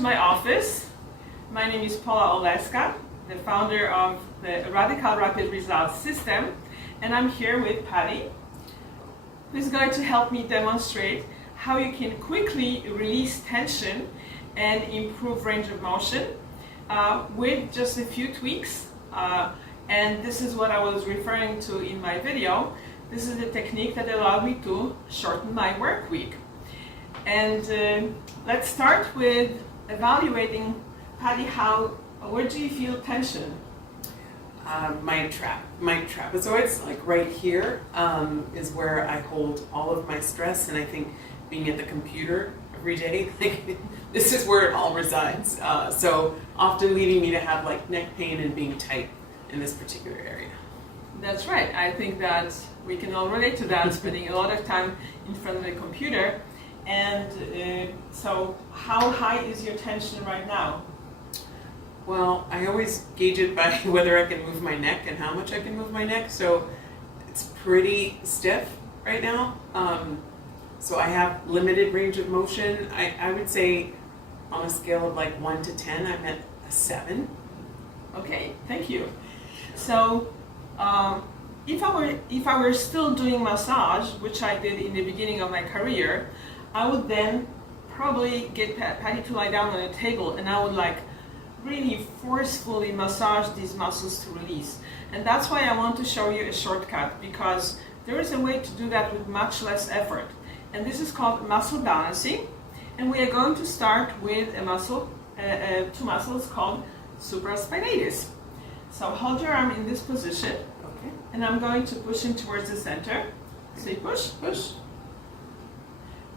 to my office. My name is Paula Oleska, the founder of the Radical Rapid Results System, and I'm here with Patty, who's going to help me demonstrate how you can quickly release tension and improve range of motion with just a few tweaks. And this is what I was referring to in my video. This is a technique that allowed me to shorten my work week. And let's start with evaluating, Patty, where do you feel tension? My trapezoids, like right here, is where I hold all of my stress, and I think being at the computer every day, this is where it all resides. So often leading me to have like neck pain and being tight in this particular area. That's right. I think that we can all relate to that, spending a lot of time in front of the computer. And so how high is your tension right now? Well, I always gauge it by whether I can move my neck and how much I can move my neck. So it's pretty stiff right now. So I have limited range of motion. I would say on a scale of like 1 to 10, I'm at a 7. Okay, thank you. So if I were still doing massage, which I did in the beginning of my career, I would then probably get Patty to lie down on a table, and I would like really forcefully massage these muscles to release. And that's why I want to show you a shortcut, because there is a way to do that with much less effort. And this is called muscle balancing. And we are going to start with a muscle, two muscles called supraspinatus. So hold your arm in this position, Okay. and I'm going to push him towards the center. So you push, push.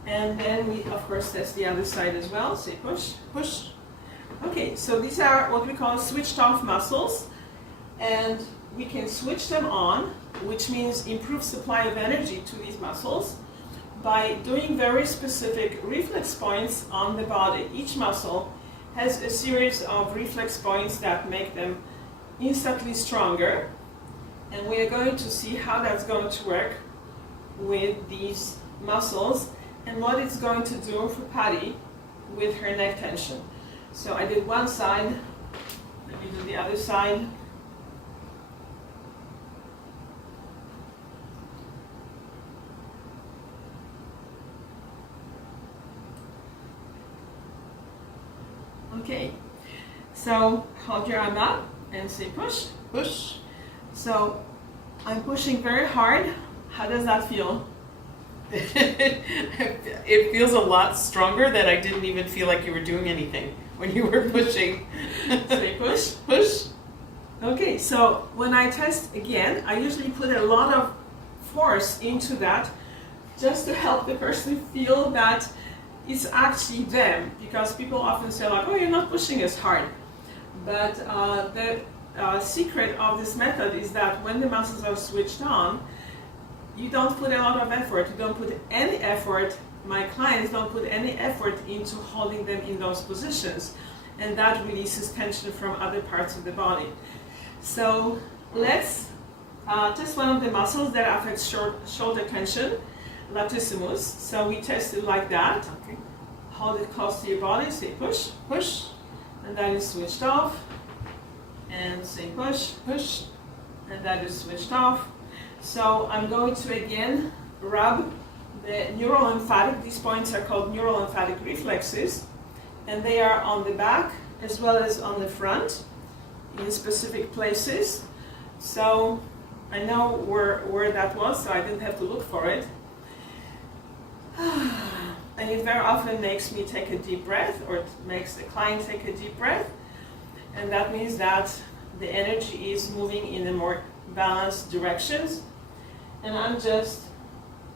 And then we, of course, test the other side as well. So you push, push. Okay, so these are what we call switched off muscles. And we can switch them on, which means improve supply of energy to these muscles by doing very specific reflex points on the body. Each muscle has a series of reflex points that make them instantly stronger. And we are going to see how that's going to work with these muscles and what it's going to do for Patty with her neck tension. So I did one side, let me do the other side. Okay, so hold your arm up and say push, push. So I'm pushing very hard. How does that feel? It feels a lot stronger that I didn't even feel like you were doing anything when you were pushing. Say push, push. Okay, so when I test again, I usually put a lot of force into that just to help the person feel that it's actually them, because people often say like, oh, you're not pushing as hard. But the secret of this method is that when the muscles are switched on, you don't put a lot of effort, you don't put any effort, my clients don't put any effort into holding them in those positions, and that releases tension from other parts of the body. So let's test one of the muscles that affects shoulder tension, latissimus. So we test it like that. Okay. Hold it close to your body, say push, push, and that is switched off, and say push, push, and that is switched off. So I'm going to again rub the neurolymphatic, these points are called neurolymphatic reflexes, and they are on the back as well as on the front in specific places. So I know where that was, so I didn't have to look for it. And it very often makes me take a deep breath, or it makes the client take a deep breath, and that means that the energy is moving in a more balanced directions. And I'm just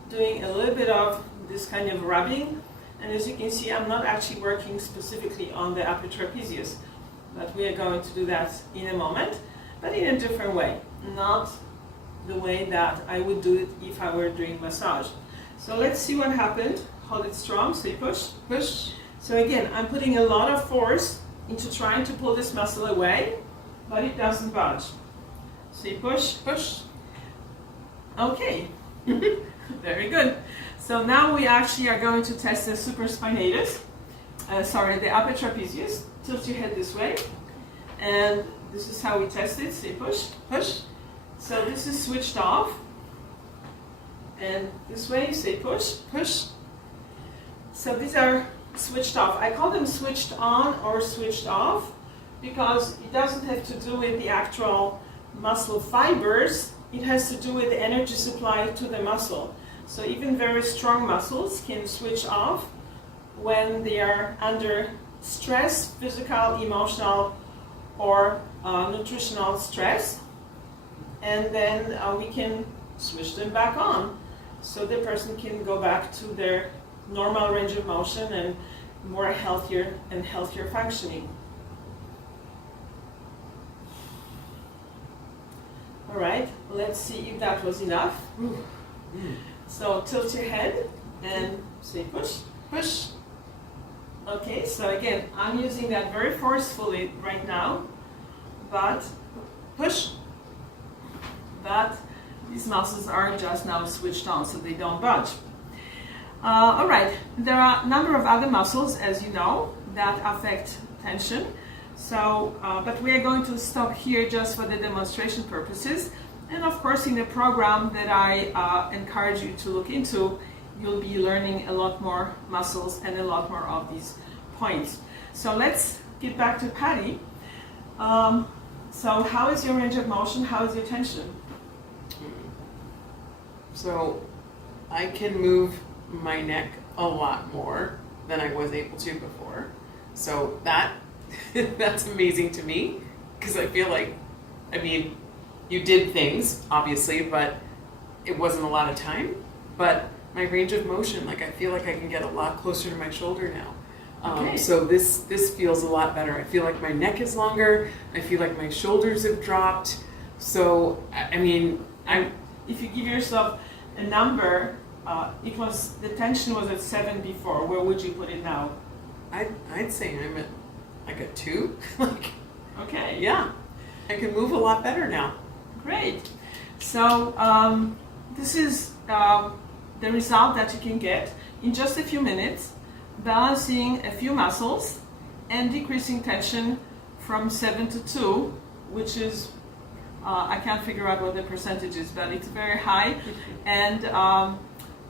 doing a little bit of this kind of rubbing, and as you can see, I'm not actually working specifically on the upper trapezius, but we are going to do that in a moment, but in a different way, not the way that I would do it if I were doing massage. So let's see what happened. Hold it strong, say push, push. So again, I'm putting a lot of force into trying to pull this muscle away, but it doesn't budge. Say push, push. Okay, very good. So now we actually are going to test the supraspinatus. the upper trapezius. Tilt your head this way, and this is how we test it. Say push, push. So this is switched off, and this way say push, push. So these are switched off. I call them switched on or switched off because it doesn't have to do with the actual muscle fibers. It has to do with the energy supply to the muscle. So even very strong muscles can switch off when they are under stress, physical, emotional, or nutritional stress. And then we can switch them back on. So the person can go back to their normal range of motion and more healthier functioning. All right, let's see if that was enough. So tilt your head and say push, push. Okay, so again, I'm using that very forcefully right now, but push. But these muscles are just now switched on, so they don't budge. All right, there are a number of other muscles, as you know, that affect tension. So, but we are going to stop here just for the demonstration purposes. And of course, in the program that I encourage you to look into, you'll be learning a lot more muscles and a lot more of these points. So let's get back to Patty. So how is your range of motion? How is your tension? So I can move my neck a lot more than I was able to before. So that's amazing to me because I feel like, I mean, you did things obviously, but it wasn't a lot of time. But my range of motion, like I feel like I can get a lot closer to my shoulder now. Okay. So this feels a lot better. I feel like my neck is longer. I feel like my shoulders have dropped. So I mean, if you give yourself a number, the tension was at 7 before. Where would you put it now? I'd say I'm at like a 2. Like, okay. yeah, I can move a lot better now. Great. So this is the result that you can get in just a few minutes, balancing a few muscles and decreasing tension from 7 to 2, which is, I can't figure out what the percentage is, but it's very high. And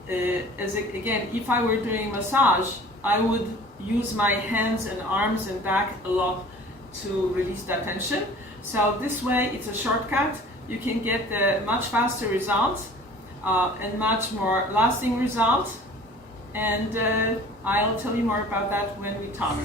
again, if I were doing massage, I would use my hands and arms and back a lot to release that tension. So this way, it's a shortcut. You can get the much faster results and much more lasting results. And I'll tell you more about that when we talk.